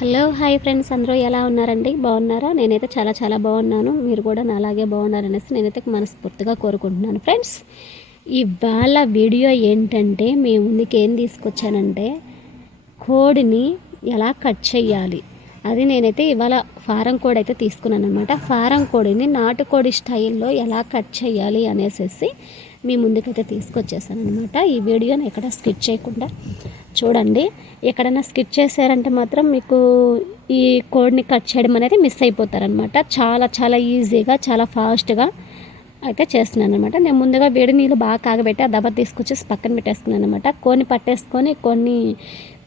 Hello hi friends, అందరూ ఎలా ఉన్నారండి? బాగున్నారా? నేనైతే చాలా చాలా బాగున్నాను. మీరు కూడా నాలాగే బాగున్నారనేసి నేనైతే మనస్ఫూర్తిగా కోరుకుంటున్నాను. ఫ్రెండ్స్, ఇవాళ వీడియో ఏంటంటే మీ ముందుకు ఏం తీసుకొచ్చానంటే కోడిని ఎలా కట్ చేయాలి అది నేనైతే ఇవాళ ఫారం కోడి అయితే తీసుకున్నాను అనమాట. ఫారం కోడిని నాటుకోడి స్టైల్లో ఎలా కట్ చేయాలి అనేసి మీ ముందుకైతే తీసుకొచ్చేసాను అనమాట. ఈ వీడియోని ఎక్కడ స్కిప్ చేయకుండా చూడండి. ఎక్కడైనా స్కిప్ చేశారంటే మాత్రం మీకు ఈ కోడ్ని కట్ చేయడం అనేది మిస్ అయిపోతారనమాట. చాలా చాలా ఈజీగా చాలా ఫాస్ట్గా అయితే చేస్తున్నాను అనమాట. నేను ముందుగా వేడి నీళ్ళు బాగా కాగబెట్టి ఆ దెబ్బ తీసుకొచ్చేసి పక్కన పెట్టేసుకున్నాను అనమాట. కొన్ని పట్టేసుకొని కొన్ని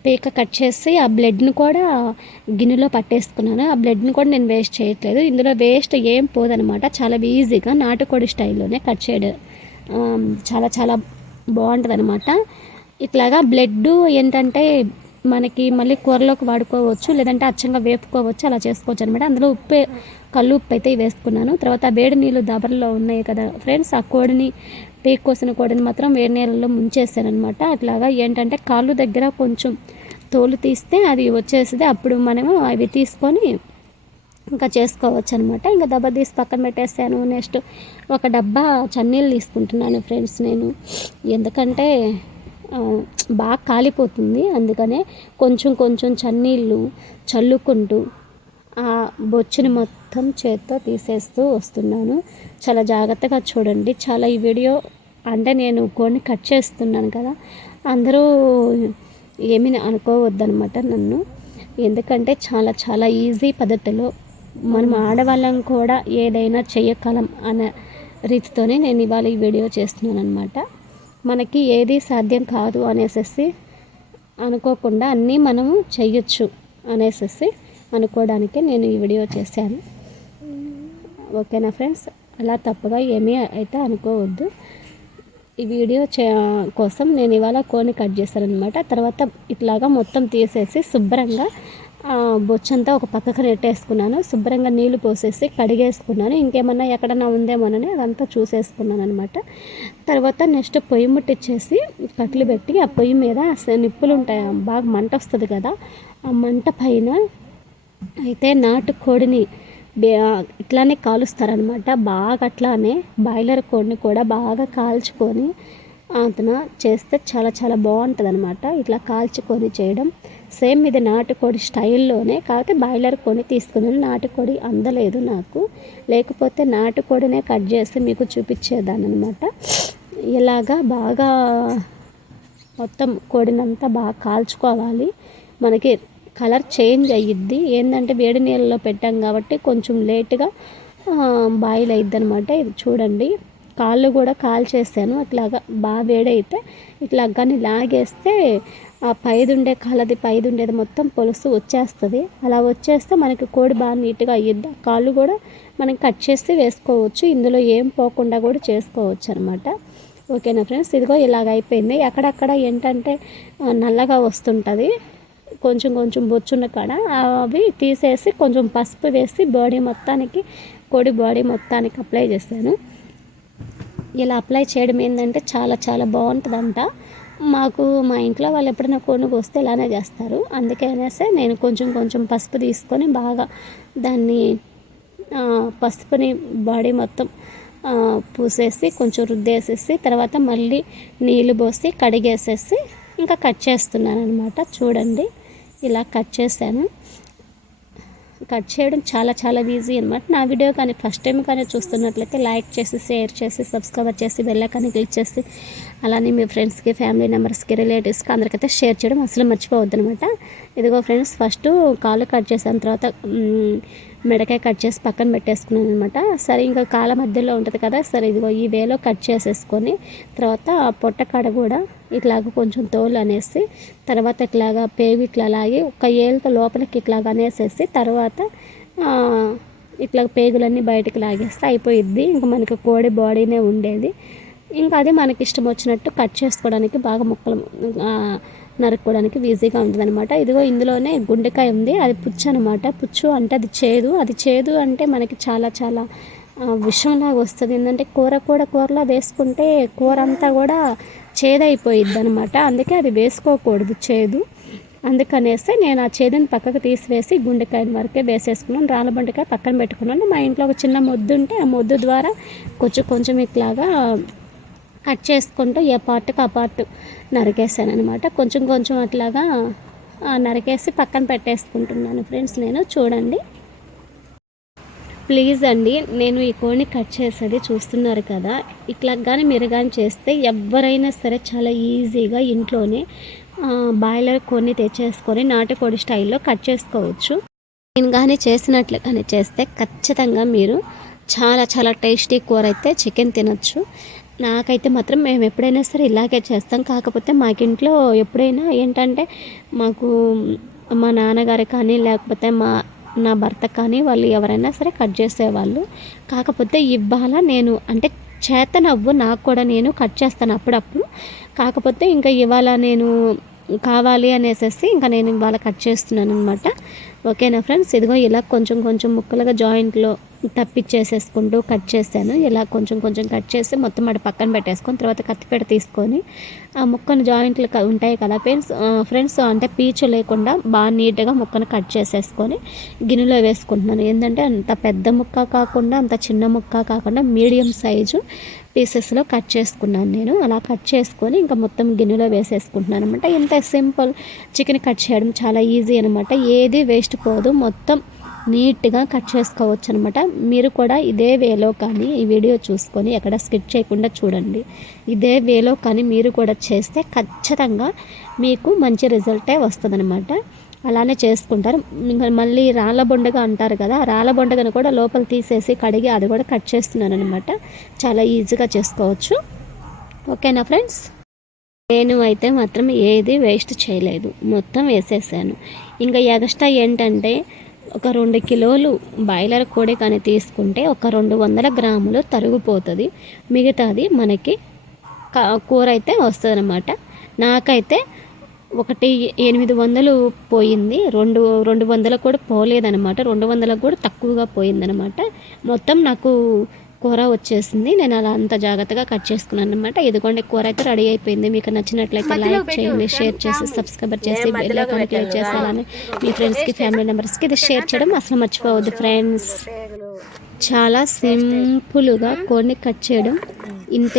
పీక కట్ చేసి ఆ బ్లడ్ని కూడా గిన్నెలో పట్టేసుకున్నాను. ఆ బ్లడ్ని కూడా నేను వేస్ట్ చేయట్లేదు. ఇందులో వేస్ట్ ఏం పోదనమాట. చాలా ఈజీగా నాటుకోడి స్టైల్లోనే కట్ చేయడం చాలా చాలా బాగుంటుంది అనమాట. ఇట్లాగా బ్లడ్ ఏంటంటే మనకి మళ్ళీ కూరలోకి వాడుకోవచ్చు, లేదంటే అచ్చంగా వేపుకోవచ్చు, అలా చేసుకోవచ్చు అనమాట. అందులో కళ్ళు ఉప్పు అయితే వేసుకున్నాను. తర్వాత వేడి నీళ్ళు దబర్లో ఉన్నాయి కదా ఫ్రెండ్స్, ఆ కోడిని కోసిన కోడిని మాత్రం వేడి నీళ్ళలో ముంచేసాను అనమాట. అట్లాగా ఏంటంటే కాళ్ళు దగ్గర కొంచెం తోలు తీస్తే అది వచ్చేసింది. అప్పుడు మనము అవి తీసుకొని ఇంకా చేసుకోవచ్చు అనమాట. ఇంకా దెబ్బ తీసి పక్కన పెట్టేస్తాను. నెక్స్ట్ ఒక డబ్బా చన్నీళ్ళు తీసుకుంటున్నాను ఫ్రెండ్స్ నేను, ఎందుకంటే బాగా కాలిపోతుంది. అందుకనే కొంచెం కొంచెం చన్నీళ్ళు చల్లుకుంటూ ఆ బొచ్చుని మొత్తం చేత్తో తీసేస్తూ వస్తున్నాను. చాలా జాగ్రత్తగా చూడండి. చాలా ఈ వీడియో అంటే నేను కొన్ని కట్ చేస్తున్నాను కదా, అందరూ ఏమీ అనుకోవద్దనమాట నన్ను, ఎందుకంటే చాలా చాలా ఈజీ పద్ధతిలో మనం ఆడవాళ్ళం కూడా ఏదైనా చేయగలం అనే రీతితోనే నేను ఇవాళ ఈ వీడియో చేస్తున్నాను అనమాట. మనకి ఏది సాధ్యం కాదు అనేసి అనుకోకుండా అన్నీ మనము చెయ్యొచ్చు అనేసి అనుకోవడానికి నేను ఈ వీడియో చేశాను. ఓకేనా ఫ్రెండ్స్? అలా తప్పుగా ఏమీ అయితే అనుకోవద్దు. ఈ వీడియో కోసం నేను ఇవాళ కోడిని కట్ చేశాను అనమాట. తర్వాత ఇట్లాగా మొత్తం తీసేసి శుభ్రంగా బొచ్చంతా ఒక పక్కకు నెట్టేసుకున్నాను. శుభ్రంగా నీళ్లు పోసేసి కడిగేసుకున్నాను. ఇంకేమన్నా ఎక్కడన్నా ఉందేమోనని అదంతా చూసేసుకున్నాను అనమాట. తర్వాత నెక్స్ట్ పొయ్యి ముట్టించేసి కట్లు పెట్టి ఆ పొయ్యి మీద నిప్పులు ఉంటాయి, బాగా మంట వస్తుంది కదా, ఆ మంట పైన అయితే నాటుకోడిని ఇట్లానే కాలుస్తారనమాట. బాగా అట్లానే బాయిలర్ కోడిని కూడా బాగా కాల్చుకొని అతను చేస్తే చాలా చాలా బాగుంటుంది అనమాట. ఇట్లా కాల్చుకొని చేయడం సేమ్ ఇది నాటుకోడి స్టైల్లోనే, కాకపోతే బాయిలర్ కోడిని తీసుకున్నాను. నాటుకోడి అందలేదు నాకు, లేకపోతే నాటుకోడినే కట్ చేసి మీకు చూపించేదాన్ని అనమాట. ఇలాగా బాగా మొత్తం కోడినంతా బాగా కాల్చుకోవాలి. మనకి కలర్ చేంజ్ అయ్యిద్ది. ఏంటంటే వేడి నీళ్ళలో పెట్టాం కాబట్టి కొంచెం లేట్గా బాయిల్ అయ్యిద్ది అనమాట. ఇది చూడండి, కాళ్ళు కూడా కాల్చేసాను. అట్లాగా బాగా వేడైతే ఇట్లా కానీ లాగేస్తే ఆ పైది ఉండేది మొత్తం పొలుసు వచ్చేస్తుంది. అలా వచ్చేస్తే మనకి కోడి బాగా నీట్గా అయ్యిద్ది. కాళ్ళు కూడా మనం కట్ చేసి వేసుకోవచ్చు, ఇందులో ఏం పోకుండా కూడా చేసుకోవచ్చు అనమాట. ఓకేనా ఫ్రెండ్స్? ఇదిగో ఇలాగ అయిపోయింది. అక్కడక్కడ ఏంటంటే నల్లగా వస్తుంటుంది, కొంచెం కొంచెం బొచ్చున్న కాడ అవి తీసేసి కొంచెం పసుపు వేసి బాడీ మొత్తానికి కోడి బాడీ మొత్తానికి అప్లై చేస్తాను. ఇలా అప్లై చేయడం ఏంటంటే చాలా చాలా బాగుంటుందంట. మా ఇంట్లో వాళ్ళు ఎప్పుడైనా కోడికి వస్తే ఇలానే చేస్తారు. అందుకనేసే నేను కొంచెం కొంచెం పసుపు తీసుకొని బాగా దాన్ని పసుపుని బాడీ మొత్తం పూసేసి కొంచెం రుద్దేసేసి తర్వాత మళ్ళీ నీళ్ళు పోసి కడిగేసేసి ఇంకా కట్ చేస్తున్నాను అనమాట. చూడండి, ఇలా కట్ చేశాను. కట్ చేయడం చాలా చాలా ఈజీ అనమాట. నా వీడియో కానీ ఫస్ట్ టైం కానీ చూస్తున్నట్లయితే లైక్ చేసి షేర్ చేసి సబ్స్క్రైబ్ చేసి బెల్ ఐకాన్ క్లిక్ చేసి అలానే మీ ఫ్రెండ్స్కి ఫ్యామిలీ మెంబర్స్కి రిలేటివ్స్కి అందరికైతే షేర్ చేయడం అసలు మర్చిపోవద్దు అనమాట. ఇదిగో ఫ్రెండ్స్, ఫస్ట్ కాళ్ళు కట్ చేసిన తర్వాత మెడకాయ కట్ చేసి పక్కన పెట్టేసుకున్నాను అనమాట. సరే, ఇంకా కాళ్ళ మధ్యలో ఉంటుంది కదా, సరే ఇదిగో ఈ వేలో కట్ చేసేసుకొని తర్వాత ఆ పొట్టకాడ కూడా ఇట్లాగ కొంచెం తోలు అనేసి తర్వాత ఇట్లాగా పేగు ఇట్లా లాగి ఒక ఏళ్ళతో లోపలికి ఇట్లాగ అనేసేసి తర్వాత ఇట్లా పేగులన్నీ బయటకు లాగేస్తే అయిపోయిద్ది. ఇంకా మనకి కోడి బాడీనే ఉండేది. ఇంకా అది మనకి ఇష్టం వచ్చినట్టు కట్ చేసుకోవడానికి బాగా ముక్కలు నరుక్కోవడానికి ఈజీగా ఉంటుంది అనమాట. ఇదిగో ఇందులోనే గుండెకాయ ఉంది, అది పుచ్చు అనమాట. పుచ్చు అంటే అది చేదు అంటే మనకి చాలా చాలా విషంలాగా వస్తుంది. ఏంటంటే కూరలో వేసుకుంటే కూర అంతా కూడా చేదైపోయిద్ది అనమాట. అందుకే అది వేసుకోకూడదు చేదు. అందుకనేసి నేను ఆ చేదుని పక్కకు తీసివేసి గుండెకాయల వరకే వేసేసుకున్నాను. రాళ్ళబండకాయ పక్కన పెట్టుకున్నాను. మా ఇంట్లో ఒక చిన్న మొద్దు ఉంటే ఆ మొద్దు ద్వారా కొంచెం కొంచెం ఇట్లాగా కట్ చేసుకుంటూ ఏ పార్ట్కి ఆ పార్ట్ నరికేసాను అనమాట. కొంచెం కొంచెం అట్లాగా నరికేసి పక్కన పెట్టేసుకుంటున్నాను ఫ్రెండ్స్. నేను చూడండి ప్లీజ్ అండి, నేను ఈ కోడిని కట్ చేసేది చూస్తున్నారు కదా, ఇట్లా కానీ మీరు కానీ చేస్తే ఎవరైనా సరే చాలా ఈజీగా ఇంట్లోనే బాయిలర్ కోడిని తెచ్చేసుకొని నాటుకోడి స్టైల్లో కట్ చేసుకోవచ్చు. నేను కానీ చేసినట్లు కానీ చేస్తే ఖచ్చితంగా మీరు చాలా చాలా టేస్టీ కూర అయితే చికెన్ తినచ్చు. నాకైతే మాత్రం మేము ఎప్పుడైనా సరే ఇలాగే చేస్తాం. కాకపోతే మాకింట్లో ఎప్పుడైనా ఏంటంటే మాకు మా నాన్నగారు కానీ లేకపోతే నా భర్త కానీ వాళ్ళు ఎవరైనా సరే కట్ చేసేవాళ్ళు. కాకపోతే ఇవాళ నేను అంటే చేతనవ్వు నాకు కూడా నేను కట్ చేస్తాను అప్పుడప్పుడు. కాకపోతే ఇంకా ఇవాళ నేను కావాలి అనేసి ఇంకా నేను ఇవాళ కట్ చేస్తున్నాను అనమాట. ఓకేనా ఫ్రెండ్స్, ఇదిగో ఇలా కొంచెం కొంచెం ముక్కలుగా జాయింట్లో తప్పిచ్చేసేసుకుంటూ కట్ చేశాను. ఇలా కొంచెం కొంచెం కట్ చేసి మొత్తం అటు పక్కన పెట్టేసుకొని తర్వాత కత్తిపీట తీసుకొని ఆ ముక్కను జాయింట్లు ఉంటాయి కదా ఫ్రెండ్స్ అంటే పీచు లేకుండా బాగా నీట్గా ముక్కను కట్ చేసేసుకొని గిన్నెలో వేసుకుంటున్నాను. ఏంటంటే అంత పెద్ద ముక్క కాకుండా అంత చిన్న ముక్క కాకుండా మీడియం సైజు పీసెస్లో కట్ చేసుకున్నాను నేను. అలా కట్ చేసుకొని ఇంకా మొత్తం గిన్నెలో వేసేసుకుంటున్నాను అనమాట. ఇంత సింపుల్ చికెన్ కట్ చేయడం చాలా ఈజీ అనమాట. ఏది వేస్ట్ పోదు, మొత్తం నీట్గా కట్ చేసుకోవచ్చు అనమాట. మీరు కూడా ఇదే వేలో కానీ ఈ వీడియో చూసుకొని ఎక్కడ స్కిప్ చేయకుండా చూడండి. ఇదే వేలో కానీ మీరు కూడా చేస్తే ఖచ్చితంగా మీకు మంచి రిజల్టే వస్తుందన్నమాట. అలానే చేసుకుంటారు. ఇంకా మళ్ళీ రాళ్ళ బొండగా అంటారు కదా, ఆ రాళ్ళ బొండగను కూడా లోపల తీసేసి కడిగి అది కూడా కట్ చేస్తున్నాను అనమాట. చాలా ఈజీగా చేసుకోవచ్చు. ఓకేనా ఫ్రెండ్స్, నేను అయితే మాత్రం ఏది వేస్ట్ చేయలేదు, మొత్తం వేసేసాను. ఇంకా ఎక్స్ట్రా ఏంటంటే ఒక 2 కిలోలు బాయిలర్ కోడి కానీ తీసుకుంటే ఒక 200 గ్రాములు తరిగిపోతుంది. మిగతాది మనకి కూర అయితే వస్తుంది అనమాట. నాకైతే 800 పోయింది, 200 కూడా పోలేదనమాట. 200 కూడా తక్కువగా పోయిందనమాట. మొత్తం నాకు కూర వచ్చేసింది. నేను అలా అంత జాగ్రత్తగా కట్ చేసుకున్నాను అనమాట. ఇదిగోండి కూర అయితే రెడీ అయిపోయింది. మీకు నచ్చినట్లయితే లైక్ చేయండి, షేర్ చేసి సబ్స్క్రైబ్ చేసి బెల్ ఐకాన్ క్లిక్ చేసి అలానే మీ ఫ్రెండ్స్కి ఫ్యామిలీ మెంబర్స్కి ఇది షేర్ చేయడం అసలు మర్చిపోవద్దు ఫ్రెండ్స్. చాలా సింపుల్గా కోడిని కట్ చేయడం ఇంతే.